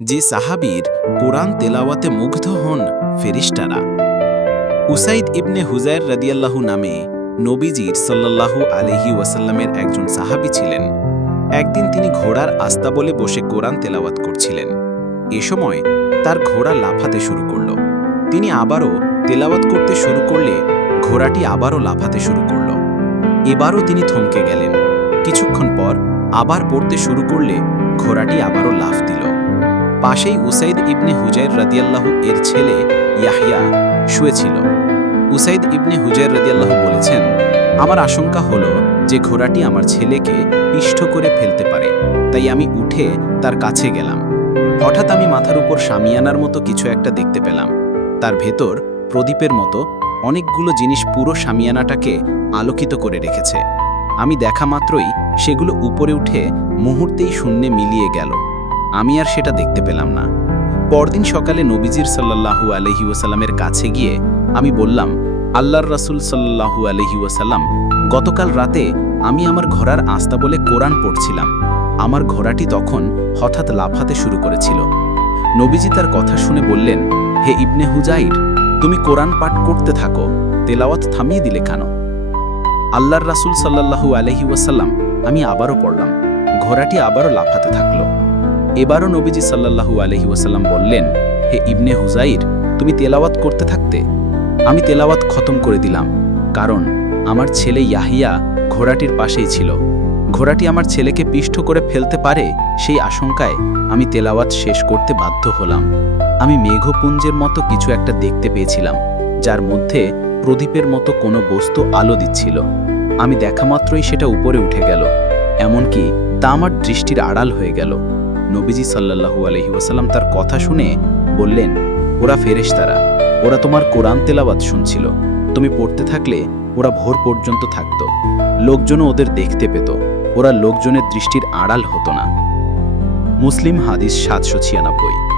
যে সাহাবীর কোরআন তেলাওয়াতে মুগ্ধ হন ফেরেশতারা। উসাইদ ইবনে হুজাইর রাদিয়াল্লাহু নামে নবীজির সাল্লাল্লাহু আলাইহি ওয়াসাল্লামের একজন সাহাবী ছিলেন। একদিন তিনি ঘোড়ার আস্তাবলে বসে কোরআন তেলাওয়াত করছিলেন। এ সময় তার ঘোড়া লাফাতে শুরু করল। তিনি আবারও তেলাওয়াত করতে শুরু করলে ঘোড়াটি আবারও লাফাতে শুরু করল। এবারও তিনি থমকে গেলেন। কিছুক্ষণ পর আবার পড়তে শুরু করলে ঘোড়াটি আবারও লাফ দিল। পাশেই উসাইদ ইবনে হুজাইর রাদিয়াল্লাহু এর ছেলে ইয়াহইয়া শুয়েছিল। উসাইদ ইবনে হুজাইর রাদিয়াল্লাহু বলেছেন, আমার আশঙ্কা হলো যে ঘোড়াটি আমার ছেলেকে পিষ্ট করে ফেলতে পারে, তাই আমি উঠে তার কাছে গেলাম। হঠাৎ আমি মাথার উপর শামিয়ানার মতো কিছু একটা দেখতে পেলাম। তার ভেতর প্রদীপের মতো অনেকগুলো জিনিস পুরো শামিয়ানাটাকে আলোকিত করে রেখেছে। আমি দেখা মাত্রই সেগুলো উপরে উঠে মুহূর্তেই শূন্যে মিলিয়ে গেল। আমি আর সেটা দেখতে পেলাম না। পরদিন সকালে নবীজির সাল্লাল্লাহু আলাইহি ওয়াসাল্লামের কাছে গিয়ে আমি বললাম, আল্লাহর রাসূল সাল্লাল্লাহু আলাইহি ওয়াসাল্লাম, গতকাল রাতে আমি আমার ঘোড়ার আস্তাবলে কোরআন পড়ছিলাম। আমার ঘোড়াটি তখন হঠাৎ লাফাতে শুরু করেছিল। নবীজি তার কথা শুনে বললেন, হে ইবনে হুজাইর, তুমি কোরআন পাঠ করতে থাকো, তেলাওয়াত থামিয়ে দিলে কেন? আল্লাহর রাসূল সাল্লাল্লাহু আলাইহি ওয়াসাল্লাম, আমি আবারও পড়লাম। ঘোড়াটি আবারও লাফাতে থাকলো। এবারও নবীজি সাল্লাল্লাহু আলাইহি ওয়াসাল্লাম বললেন, হে ইবনে হুজাইর, তুমি তেলাওয়াত করতে থাকতে। আমি তেলাওয়াত খতম করে দিলাম, কারণ আমার ছেলে ইয়াহিয়া ঘোড়াটির পাশেই ছিল। ঘোড়াটি আমার ছেলেকে পিষ্ট করে ফেলতে পারে, সেই আশঙ্কায় আমি তেলাওয়াত শেষ করতে বাধ্য হলাম। আমি মেঘপুঞ্জের মতো কিছু একটা দেখতে পেয়েছিলাম, যার মধ্যে প্রদীপের মতো কোনো বস্তু আলো দিচ্ছিল। আমি দেখা মাত্রই সেটা উপরে উঠে গেল, এমনকি তা আমার দৃষ্টির আড়াল হয়ে গেল। নবীজি সাল্লাল্লাহু আলাইহি ওয়াসাল্লাম তার কথা শুনে বললেন, ওরা ফেরেশতারা, ওরা তোমার কোরআন তেলাওয়াত শুনছিল। তুমি পড়তে থাকলে ওরা ভোর পর্যন্ত থাকত। লোকজনও ওদের দেখতে পেত। ওরা লোকজনের দৃষ্টির আড়াল হতো না। মুসলিম হাদিস 796।